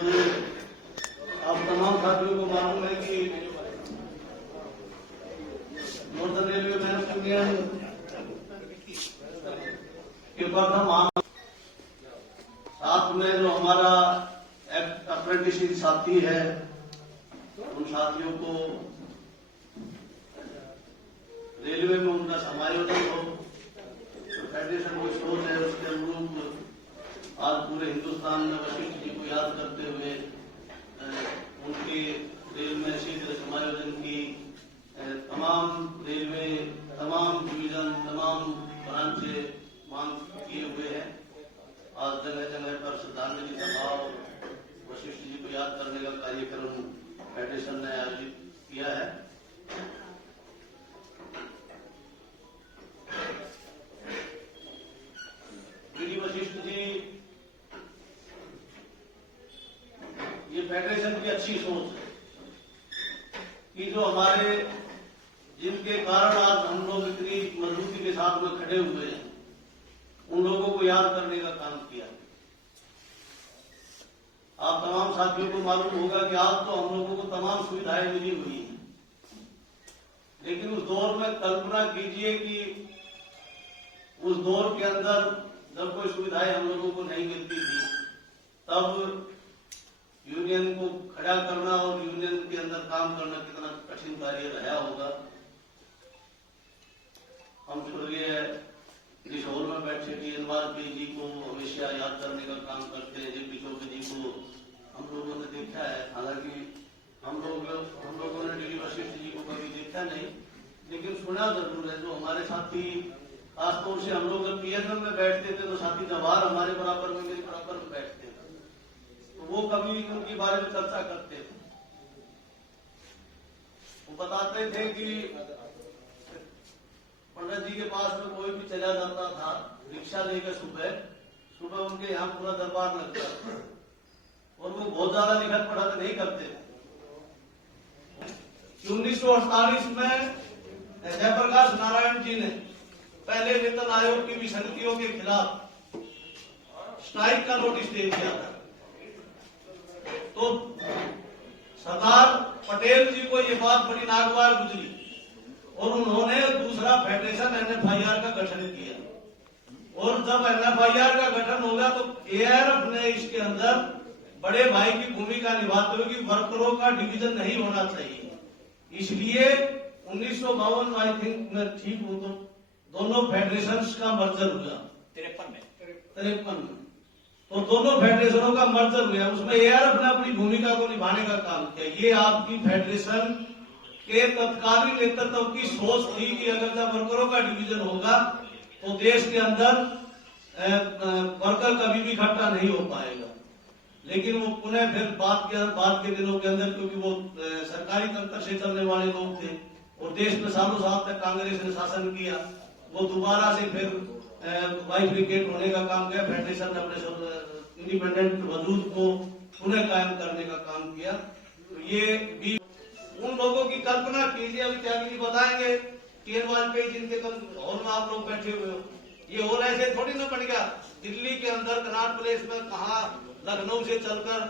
आप तमाम साथियों को मालूम है कि नॉर्दर्न रेलवे मैन यूनियन के प्रथम साथ में जो हमारा अप्रेंटिसशिप साथी है, उन साथियों को रेलवे में उनका समायोजन हो, तो फेडरेशन की सोच है उसके अनुरूप आज पूरे हिंदुस्तान में वशिष्ठ जी को याद करते हुए उनके रेल में शीघ्र समायोजन की तमाम रेलवे, तमाम डिवीजन, तमाम ब्रांचे मांग किए हुए हैं। आज जगह जगह पर श्रद्धांजलि सभा और वशिष्ठ जी को याद करने का कार्यक्रम फेडरेशन ने आयोजित किया है। डी वशिष्ठ जी, ये फेडरेशन की अच्छी सोच है कि जो हमारे जिनके कारण आज हम लोग इतनी मजबूती के साथ में खड़े हुए हैं, उन लोगों को याद करने का काम किया। आप तमाम साथियों को मालूम होगा कि आज तो हम लोगों को तमाम सुविधाएं मिली हुई हैं, लेकिन उस दौर में कल्पना कीजिए कि उस दौर के अंदर जब कोई सुविधाएं हम लोगों को नहीं मिलती थी, तब यूनियन को खड़ा करना और यूनियन के अंदर काम करना कितना कठिन कार्य रहा होगा। हम स्वर्गीय इस हॉल में बैठे टी.एन. वाजपेयी जी को हमेशा याद करने का काम करते हैं। जे.पी. चौबे जी को हम लोगों ने देखा है, हालांकि हम लोगों ने डी वशिष्ठ जी को कभी देखा नहीं, लेकिन सुना जरूर है। जो हमारे साथी खासतौर से हम लोग जब पीएनएम में बैठते थे तो साथी जवाहर हमारे बराबर में, मेरे बराबर में बैठते थे, तो वो कभी उनके बारे में चर्चा करते थे। वो बताते थे कि पंडित जी के पास में कोई भी चला जाता था रिक्शा लेकर, सुबह उनके यहाँ पूरा दरबार लगता था और वो बहुत ज्यादा लिखत पढ़त नहीं करते थे। 1948 में जयप्रकाश नारायण जी ने पहले वेतन आयोग की विसंगतियों के खिलाफ स्ट्राइक का नोटिस दे दिया था, तो सरदार पटेल जी को ये बात बड़ी नागवार गुजरी और उन्होंने दूसरा फेडरेशन NFIR का गठन किया। और जब NFIR का गठन हो गया तो ARF ने इसके अंदर बड़े भाई की भूमिका निभाते हुए कि वर्करों का डिवीजन नहीं होना चाहिए, इसलिए 1952 आई थिंक मैं ठीक हूं तो दोनों फेडरेशंस का मर्जर हुआ। 53 में तो दोनों फेडरेशनों का मर्जर हुआ। उसमें ARF ने अपनी भूमिका को निभाने का काम किया। ये आपकी फेडरेशन के तत्कालीन नेतृत्व की सोच थी कि अगर जब वर्करों का डिवीजन होगा तो देश के अंदर वर्कर कभी भी इकट्ठा नहीं हो पाएगा। लेकिन वो पुनः फिर बाद के दिनों के अंदर, क्योंकि वो सरकारी तंत्र से चलने वाले लोग थे और देश में सालों साल तक कांग्रेस ने शासन किया, वो दोबारा से फिर बाइफिकेट होने का काम किया। फेडरेशन ने अपने इंडिपेंडेंट वजूद को पुनः कायम करने का काम किया। तो ये भी उन लोगों की कल्पना कीजिए। अभी त्यागी जी बताएंगे टी.एन. वाजपेयी जिनके हॉल में आप लोग बैठे हुए हो, ये हॉल ऐसे थोड़ी ना बन गया। दिल्ली के अंदर कनाट प्लेस में कहा, लखनऊ से चलकर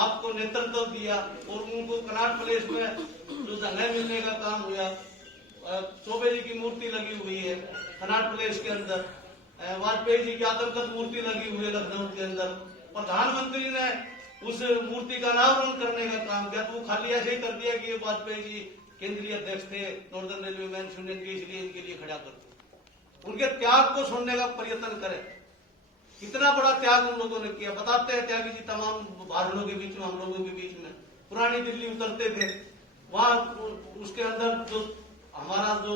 आपको नेतृत्व दिया और उनको कनाट प्लेस में जो जगह मिलने का काम हुआ। चौबे जी की मूर्ति लगी हुई है कनाट प्लेस के अंदर, वाजपेयी जी की आदमकद मूर्ति लगी हुई है लखनऊ के अंदर। प्रधानमंत्री ने उस मूर्ति का अनावरण करने का काम किया, तो वो खाली ऐसे ही कर दिया कि ये वाजपेयी जी केंद्रीय अध्यक्ष थे नॉर्दर्न रेलवे मैन यूनियन के, इसलिए इनके लिए खड़ा करते। उनके त्याग को सुनने का प्रयत्न करें। कितना बड़ा त्याग उन लोगों ने किया बताते हैं त्यागी जी तमाम भाषणों के बीच में, हम लोगों के बीच में। पुरानी दिल्ली उतरते थे, वहां उसके अंदर जो हमारा जो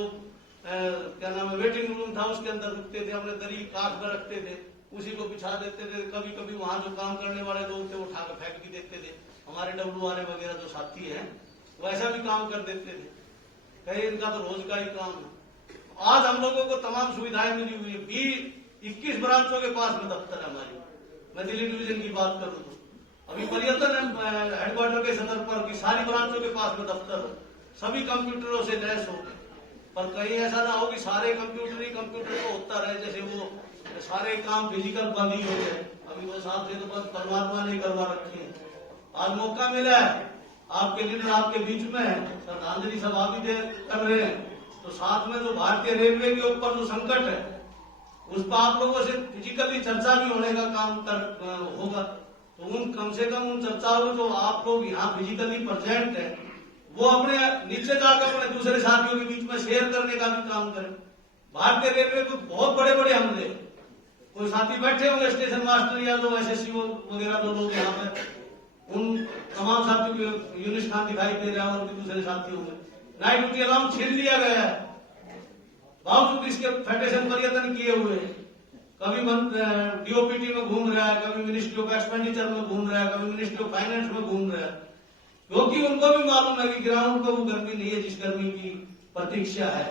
क्या नाम है वेटिंग रूम था, उसके अंदर रुकते थे, अपने दरी काट में रखते थे, उसी को बिछा देते थे। कभी कभी वहां जो काम करने वाले लोग थे वो उठा कर फेंक भी देते थे। हमारे WRA वगैरह जो साथी हैं वो ऐसा भी काम कर देते थे, कहीं इनका तो रोज का ही काम है। आज हम लोगों को तमाम सुविधाएं मिली हुई है। 21 ब्रांचों के पास में दफ्तर है हमारी। मैं दिल्ली डिवीजन की बात करूं तो अभी परिवर्तन हेडक्वार्टर के सदर पर की सारी ब्रांचों के पास में दफ्तर हो, सभी कंप्यूटरों से लैस हो। पर कहीं ऐसा ना हो कि सारे कंप्यूटर ही कंप्यूटर को होता रहे, जैसे वो सारे काम फिजिकल बंद ही हो गए। अभी वो साहब से तो बस परमात्मा ने करवा रखे हैं। आज मौका मिला है, आपके लीडर आपके बीच में है, श्रद्धांजलि सभा भी कर रहे हैं, तो साथ में जो भारतीय रेलवे के ऊपर जो संकट है उस पर आप लोगों से फिजिकली चर्चा भी होने का काम होगा। तो उन कम से कम उन चर्चाओं जो आप लोग यहाँ फिजिकली प्रेजेंट है वो अपने नीचे जाकर अपने दूसरे साथियों के बीच में शेयर करने का भी काम करें। भारतीय रेलवे को बहुत बड़े बड़े हमले, कोई साथी बैठे होंगे स्टेशन मास्टर या जो एसएससी वगैरह जो लोग यहाँ पे, उन तमाम साथियों के यूनिट खान दिखाई दे रहा है और भी दूसरे साथियों में नाइट ड्यूटी अलाउंस छीन लिया गया है, बावजूद इसके फेडरेशन पर्यटन किए हुए, कभी डीओपीटी में घूम रहा है, कभी मिनिस्ट्री ऑफ एक्सपेंडिचर में घूम रहा है, कभी मिनिस्ट्री ऑफ फाइनेंस में घूम रहा है, क्योंकि उनको भी मालूम है कि ग्राउंड पर वो गर्मी नहीं है जिस गर्मी की प्रतीक्षा है।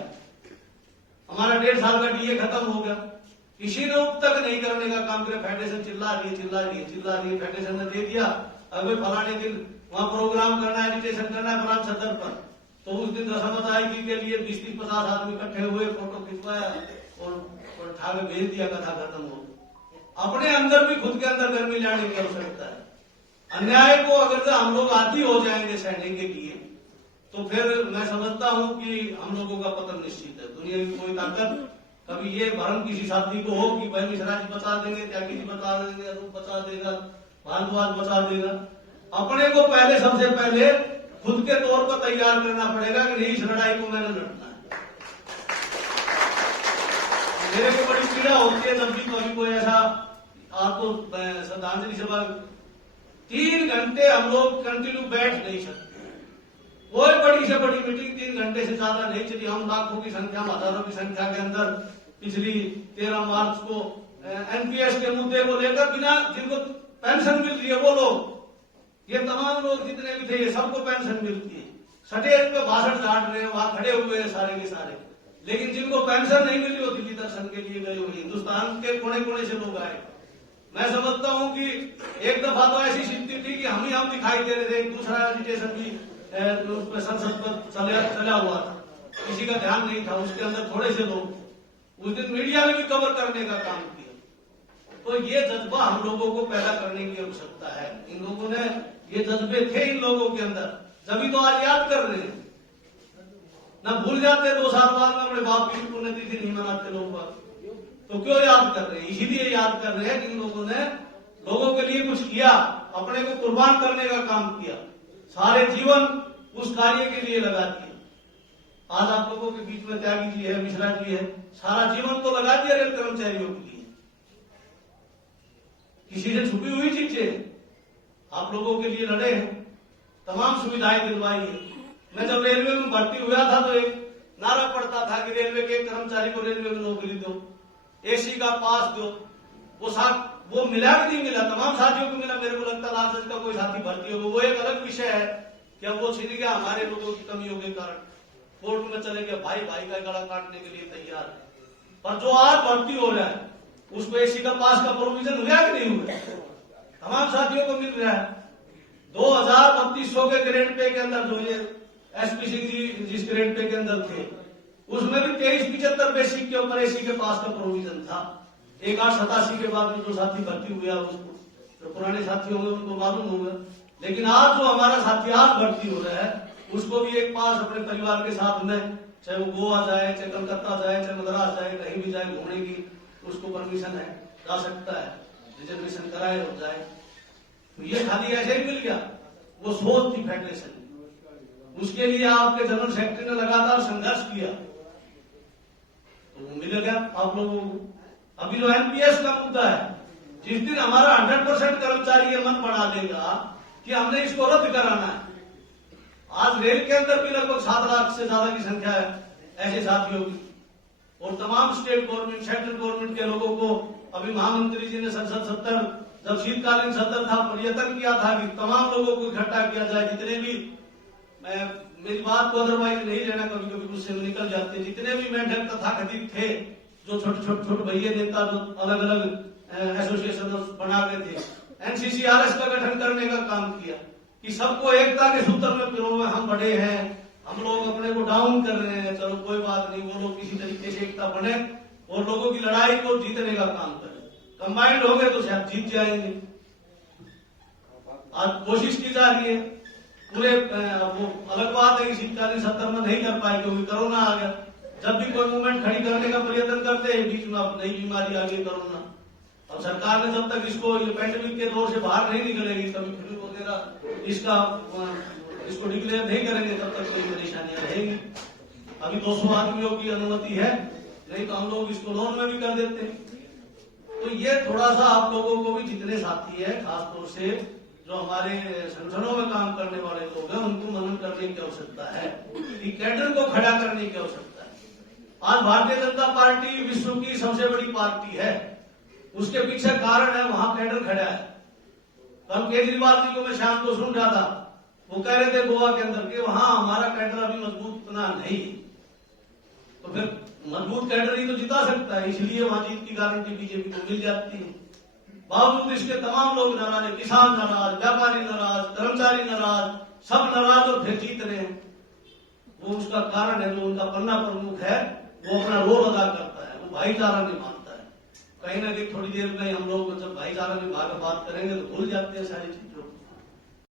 हमारा 1.5 साल का डीए खत्म हो गया, किसी ने अब तक नहीं करने का काम किया। फेडरेशन चिल्ला रही है, फेडरेशन ने दे दिया, अगर फलाने दिन वहां प्रोग्राम करना है, एडिटेशन करना है फलान सदर पर, तो उस दिन रसमत आएगी के लिए 20-50 आदमी इकट्ठे हुए, फोटो खिंचवाया और ठावे भेज दिया, कथा खत्म हो। अपने अंदर भी खुद के अंदर गर्मी लाने की आवश्यकता है। अन्याय को अगर हम लोग आदी हो जाएंगे सहने के लिए तो फिर मैं समझता हूं कि हम लोगों का पतन निश्चित है। दुनिया की कोई ताकत कभी ये भ्रम किसी साथी को हो कि भाई मिश्रा जी बचा देंगे, त्यागी जी बचा देंगे, रूप बचा देगा, भारद्वाज बचा देगा। अपने को पहले सबसे पहले खुद के तौर पर तैयार करना पड़ेगा कि नहीं, इस लड़ाई को मैंने लड़ना है। मेरे को बड़ी पीड़ा होती है जब भी कभी कोई ऐसा आपको श्रद्धांजलि सभा 3 घंटे हम लोग कंटिन्यू बैठ नहीं सकते। कोई बड़ी से बड़ी मीटिंग 3 घंटे से ज्यादा नहीं चली। हम लाखों की संख्या में, हजारों की संख्या के अंदर पिछली 13 मार्च को एनपीएस के मुद्दे को लेकर बिना जिनको पेंशन मिल रही है वो लोग, ये तमाम लोग जितने भी थे ये सबको पेंशन मिलती है, स्टेज पे भाषण झाड़ रहे हैं, वहां खड़े हुए हैं सारे के सारे, लेकिन जिनको पेंशन नहीं मिली वो दिल्ली दर्शन के लिए गए हुए, हिंदुस्तान के कोने कोने से लोग आए। मैं समझता हूं कि एक दफा तो ऐसी स्थिति थी कि हम दिखाई दे रहे थे, दूसरा एजुकेशन भी संसद पर चला हुआ था, किसी का ध्यान नहीं था, उसके अंदर थोड़े से लोग, उस दिन मीडिया ने भी कवर करने का काम किया। तो ये जज्बा हम लोगों को पैदा करने की आवश्यकता है। इन लोगों ने ये जज्बे थे इन लोगों के अंदर, जब तो आज याद कर रहे हैं, ना भूल जाते 2 साल बाद में अपने बाप की पुण्यतिथि नहीं मनाते लोग, तो क्यों याद कर रहे हैं? इसीलिए याद कर रहे हैं कि इन लोगों ने लोगों के लिए कुछ किया, अपने को कुर्बान करने का काम किया, सारे जीवन उस कार्य के लिए लगा दिया। आज आप लोगों के बीच में त्यागी जी है, मिश्रा जी है, सारा जीवन तो लगा दिया रेल कर्मचारियों के लिए। किसी से छुपी हुई चीजें आप लोगों के लिए लड़े हैं, तमाम सुविधाएं दिलवाई है। मैं जब रेलवे में भर्ती हुआ था तो एक नारा पड़ता था कि रेलवे के कर्मचारी को रेलवे में नौकरी दो, एसी का पास दो। वो मिला कि नहीं मिला? तमाम साथियों को मिला। मेरे को लगता लाख का कोई साथी भर्ती होगा, वो एक अलग विषय है कि अब वो छिन गया हमारे लोगों की कमियों के कारण, कोर्ट में चले गए, भाई का गला काटने के लिए तैयार है। पर जो आज भर्ती हो रहा है उसको एसी का पास का प्रोविजन हुआ कि नहीं हुआ? तमाम साथियों को मिल रहा है। 2032 के ग्रेड पे के अंदर जो ये एसपी सिंह जी जिस ग्रेड पे के अंदर थे उसमें भी 2375 बेसिक के ऊपर एसी के पास का प्रोविजन था। 1887 के बाद में जो साथी भर्ती हुआ उसको, जो पुराने साथी होंगे उनको मालूम होगा। लेकिन आज जो हमारा साथी आज भर्ती हो रहा है उसको भी एक पास अपने परिवार के साथ में, चाहे वो गोवा जाए, चाहे कलकत्ता जाए, चाहे मद्रास जाए, कहीं भी जाए घूमने की उसको परमिशन है, जा सकता है, रिजर्वेशन कराए और जाए। तो ये खाली ऐसे ही मिल गया? वो सोच थी फेडरेशन, उसके लिए आपके जनरल सेक्रेटरी ने लगातार संघर्ष किया तो वो मिल गया आप लोगों को। अभी जो एनपीएस का मुद्दा है, जिस दिन हमारा 100% कर्मचारी ये मन बना देगा कि हमने इसको रद्द कराना है, आज रेल के अंदर भी लगभग 7 लाख से ज्यादा की संख्या है ऐसे साथियों की, और तमाम स्टेट गवर्नमेंट, सेंट्रल गवर्नमेंट के लोगों को अभी महामंत्री जी ने संसद सत्र जब शीतकालीन सत्र था प्रयत्न किया था कि तमाम लोगों को इकट्ठा किया जाए, जितने भी, मैं मेरी बात को अदरवाइज नहीं लेना, कभी कभी गुस्से में निकल जाते, जितने भी मेंढक तथाकथित थे, जो छोटे भैया नेता जो अलग अलग एसोसिएशन बना गए थे, एनसीसीआरएस का गठन करने का काम किया कि सबको एकता के सूत्र में पिरोए, हम बड़े हैं, हम लोग अपने को डाउन कर रहे हैं, चलो कोई बात नहीं, वो लोग किसी तरीके से एकता बने और लोगों की लड़ाई को जीतने का काम करें। कंबाइंड हो गए तो शायद जीत जाएंगे। आज कोशिश की जा रही है पूरे वो अलग बात है कि 40-70 में नहीं कर पाए क्योंकि कोरोना आ गया। जब भी कोई मूवमेंट खड़ी करने का प्रयत्न करते हैं बीच में अब नई बीमारी आ गई कोरोना। अब सरकार ने जब तक इसको पेंडेमिक के दौर से बाहर नहीं निकलेगी कभी फिर वगैरह इसको डिक्लेयर नहीं करेंगे तब तक कोई परेशानियां रहेगी। अभी 200 आदमियों की अनुमति है, नहीं तो हम लोग इसको लोन में भी कर देते हैं। तो ये थोड़ा सा आप लोगों को भी जितने साथी है खासतौर से जो हमारे संगठनों में काम करने वाले लोग हैं उनको मनन करने की आवश्यकता है कि कैडर को खड़ा करने की आवश्यकता है। आज भारतीय जनता पार्टी विश्व की सबसे बड़ी पार्टी है, उसके पीछे कारण है वहां कैडर खड़ा है। कल केजरीवाल जी को मैं शाम को सुन रहा था, वो कह रहे थे गोवा के अंदर के वहां हमारा कैडर अभी मजबूत इतना नहीं, तो फिर मजबूत कैडर ही तो जिता सकता है, इसलिए वहां जीत की गारंटी बीजेपी को मिल जाती है। बावजूद इसके तमाम लोग नाराज है, किसान नाराज, व्यापारी नाराज, कर्मचारी नाराज, सब नाराज और फिर जीत रहे हैं। वो उसका कारण है जो उनका पन्ना प्रमुख है वो अपना रोल अदा करता है, वो भाईचारा नहीं मानता है। कहीं ना कहीं थोड़ी देर में हम लोग जब भाईचारा की बात करेंगे तो भूल जाते हैं सारी चीजों को।